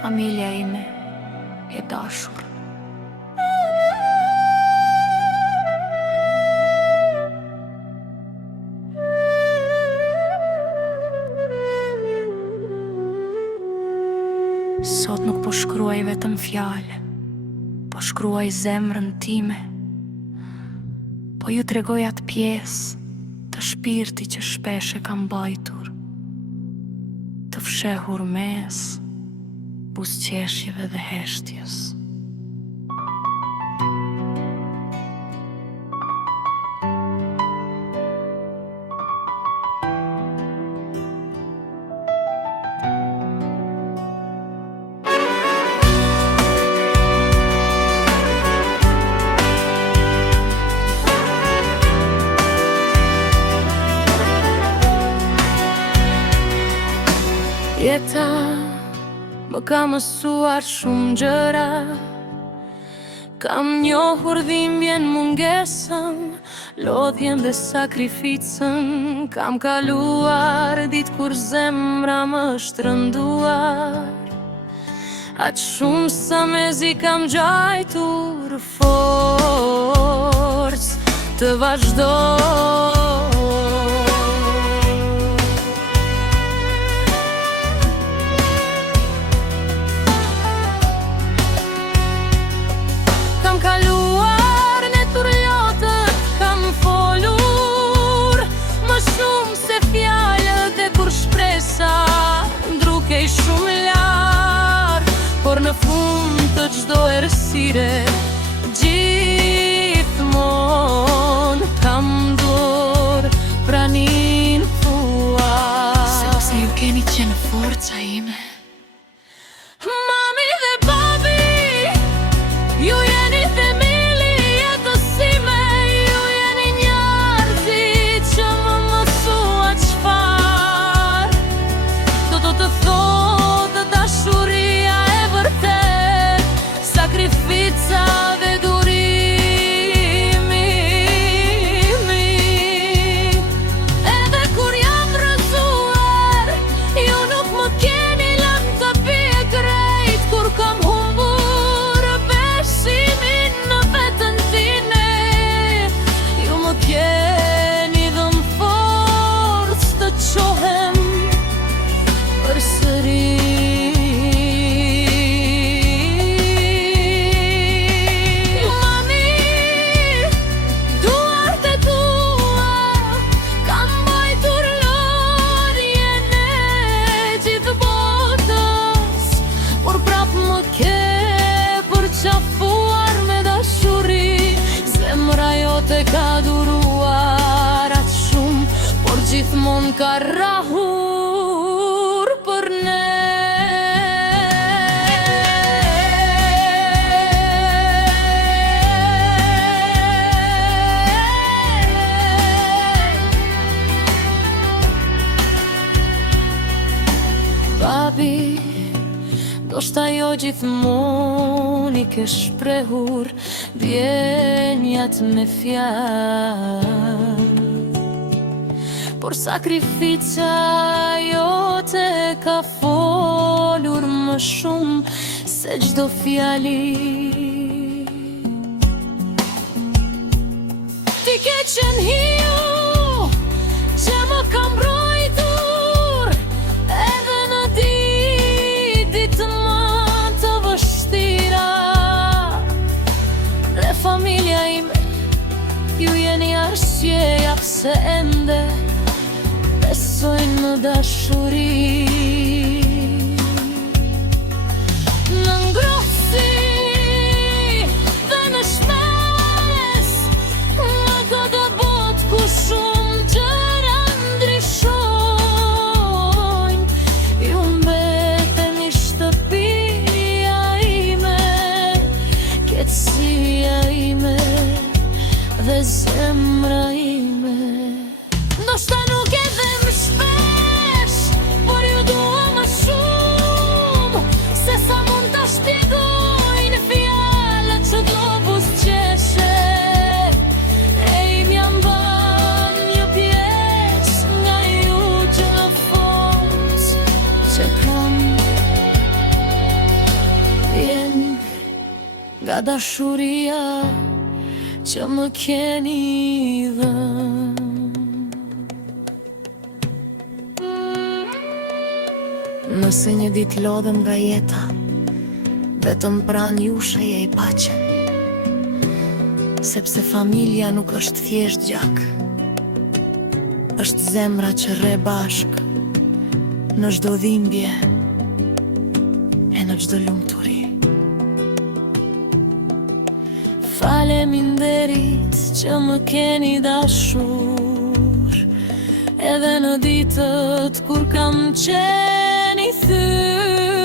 familja ime e dashur. Sot nuk po shkruaj vetëm fjalë, po shkruaj zemrën time, po ju tregoj atë pjesë të shpirti që shpesh e kam mbajtur, të fshehur mes buzëqeshjeve dhe heshtjes. Jeta më ka mësuar shumë gjëra, kam njohur dhimbjen, mungesën, lodhjen dhe sakrificën. Kam kaluar ditë kur zemra më është rënduar, aq shumë sa mezi kam gjajtur forcë të vazhdoj. Kaluar në turlotët, kam folur më shumë se fjalët, dhe kur shpresa ndrukej shumë larg, por në fund të çdo errësire gjithmonë kam dorë praninë tuaj. Sepse ju keni qenë forca ime. Mami dhe babi, ju jeni themeli jetës sime, ju jeni njerëzit që më mësua çfarë do të thotë dashuria e vërtet, sakrifica dhe durimi. Edhe kur jam rrëzuar, ju nuk më keni lënë të bie krejt. Kur kam humbur besimin në veten time, ju më keni dhënë forcë të qohem përsëri. Mami, duart e tua kam mbajtur lodhjen e gjithë botës, por prap më ke përqafuar me dashuri. Zemra jote ka duruar aq shumë, por gjithmonë ka rrahur për ne. Babi, ndoshta jo gjithmonë i ke shprehur ndjenjat me fjalë, por sakrifica jote ka folur më shumë se çdo fjali. Ti ke qenë hiu që më ka mbrojtur, edhe në ditë më të vështira. Dhe familja ime, ju jeni arsyeja pse ende besojnë në dashuri. Në ngrohtësi dhe në shpresë, në këtë botë ku shumë gjëra ndryshojnë, ju mbeteni shtëpia ime, qetësia ime dhe zemra ime. Ndoshta nuk e them shpesh, por ju dua më shumë se sa mund ta shpjegojnë fjalët që do buzëqeshe. E im jam vënë një pjesë nga ju që në fund që kam nga dashuria që më keni dhënë. Nëse një ditë lodhem nga jeta, vetëm pranë jush e i paqen, sepse familja nuk është thjesht gjak, është zemra që rre bashk në çdo dhimbje e në çdo lumturi. Faleminderit që më keni dashur, edhe në ditët kur kam qenë i thyr.